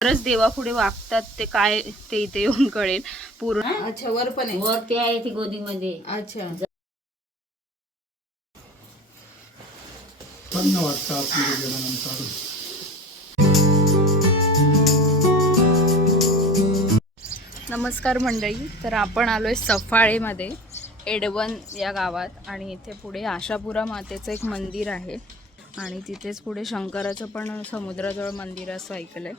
खरंच देवापुढे वागतात ते काय ते इथे येऊन कळेल. पूर्ण अच्छा वर पण आहे. वरती आहे ती गोदीमध्ये. अच्छा. प्रसन्न वाटतं नमस्कार मंडळी तर आपण आलोय सफाळेमध्ये एडवन या गावात. आणि इथे पुढे आशापुरा मातेचं एक मंदिर आहे. आणि तिथेच पुढे शंकराचं पण समुद्राजवळ मंदिर असं ऐकलंय.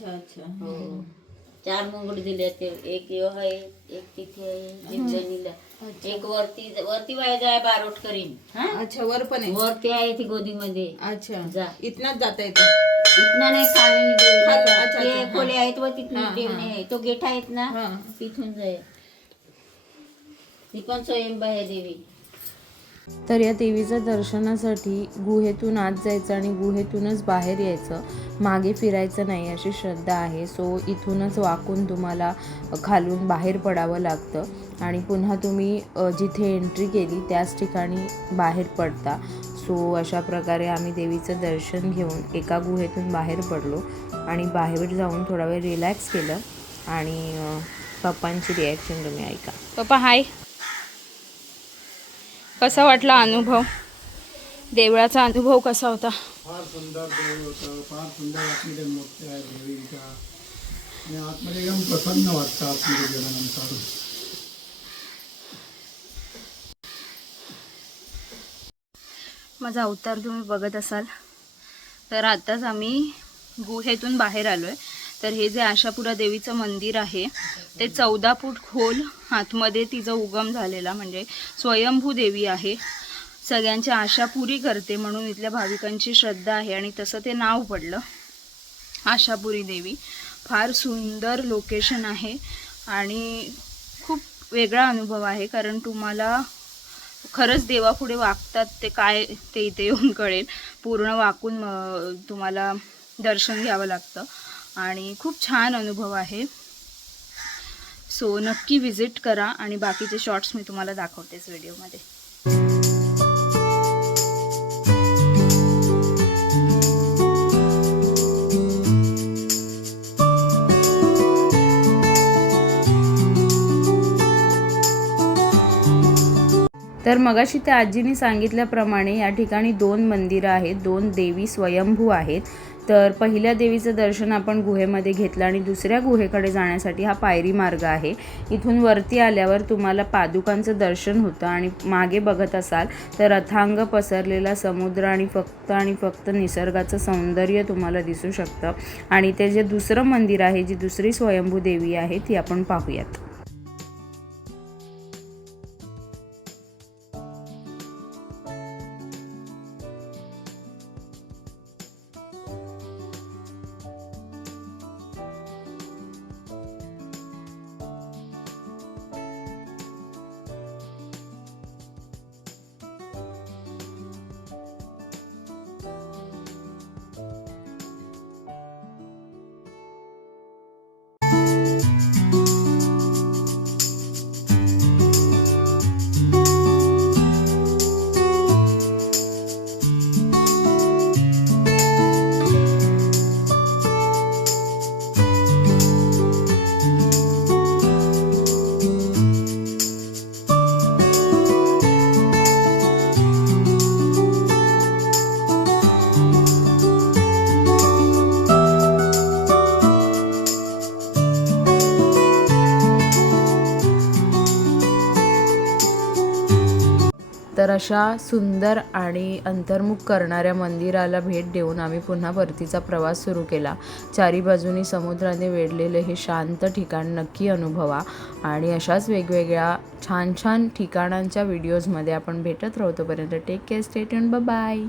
अच्छा अच्छा. हो. चार मुंगट दिले ते एक यो आहे एक तिथे आहे एक एक वरती वरती वायदा आहे बारोट करीन. हा? अच्छा वर पण आहे. वरती आहे ती गोदीमध्ये. अच्छा. जा. इथनाच जाता येतं. इथना नाही खाली खाली, अच्छा, ते अच्छा, खोले. आहेत व तिथून हा, ठेवणे हा. आहे तो गेट आहेत ना हा. तिथून जाय. ती पण स्वयंबा आहे देवी. तर या देवीच्या दर्शनासाठी गुहेतून आत जायचं आणि गुहेतूनच बाहेर यायचं. मागे फिरायचं नाही अशी श्रद्धा आहे. सो इथूनच वाकून तुम्हाला खालून बाहेर पडावं लागतं. आणि पुन्हा तुम्ही जिथे एंट्री केली त्याच ठिकाणी बाहेर पडता. सो अशा प्रकारे आम्ही देवीचं दर्शन घेऊन एका गुहेतून बाहेर पडलो. आणि बाहेर जाऊन थोडा वेळ रिलॅक्स केलं. आणि पप्पांची रिॲक्शन तुम्ही ऐका. पप्पा हाय कसा वाटला अनुभव? देवळाचा अनुभव कसा होता? फार सुंदर देव होतं फार सुंदर आहे देवींच्या. आणि आतमध्ये एकदम प्रसन्न वाटतं माझा अवतार तुम्ही बघत असाल तर आताच आम्ही गुहेतून बाहेर आलो आहे तर हे जे आशापुरा देवीचं मंदिर आहे ते चौदा फूट खोल आतमध्ये तिचा उगम झालेला म्हणजे स्वयंभू देवी आहे. सगळ्यांच्या आशा पुरी करते म्हणून इथल्या भाविकांची श्रद्धा आहे आणि तसं ते नाव पडलं. आशापुरी देवी. फार सुंदर लोकेशन आहे आणि खूप वेगळा अनुभव आहे कारण तुम्हाला खरंच देवापुढे वागतात ते काय ते इथे येऊन कळेल. पूर्ण वाकून तुम्हाला दर्शन घ्यावं लागतं. आणि खूप छान अनुभव आहे. सो नक्की विजिट करा आणि बाकीचे शॉर्ट्स मी तुम्हाला दाखवतेच व्हिडिओमध्ये तर मगाशी त्या आजीने सांगितल्याप्रमाणे या ठिकाणी दोन मंदिरं आहेत दोन देवी स्वयंभू आहेत. तर पहिल्या देवीचं दर्शन आपण गुहेमध्ये घेतलं आणि दुसऱ्या गुहेकडे जाण्यासाठी हा पायरी मार्ग आहे. इथून वरती आल्यावर तुम्हाला पादुकांचं दर्शन होतं आणि मागे बघत असाल तर अथांग पसरलेला समुद्र आणि फक्त आणि फक्त निसर्गाचं सौंदर्य तुम्हाला दिसू शकतं. आणि ते जे दुसरं मंदिर आहे जी दुसरी स्वयंभू देवी आहे ती आपण पाहूयात. तर अशा सुंदर आणि अंतर्मुख करणाऱ्या मंदिराला भेट देऊन आम्ही पुन्हा परतीचा प्रवास सुरू केला. चारी बाजूनी समुद्राने वेढलेले हे शांत ठिकाण नक्की अनुभवा आणि अशाच वेगवेगळ्या छान छान ठिकाणांच्या व्हिडिओजमध्ये आपण भेटत राहतोपर्यंत टेक केअर स्टेट बाय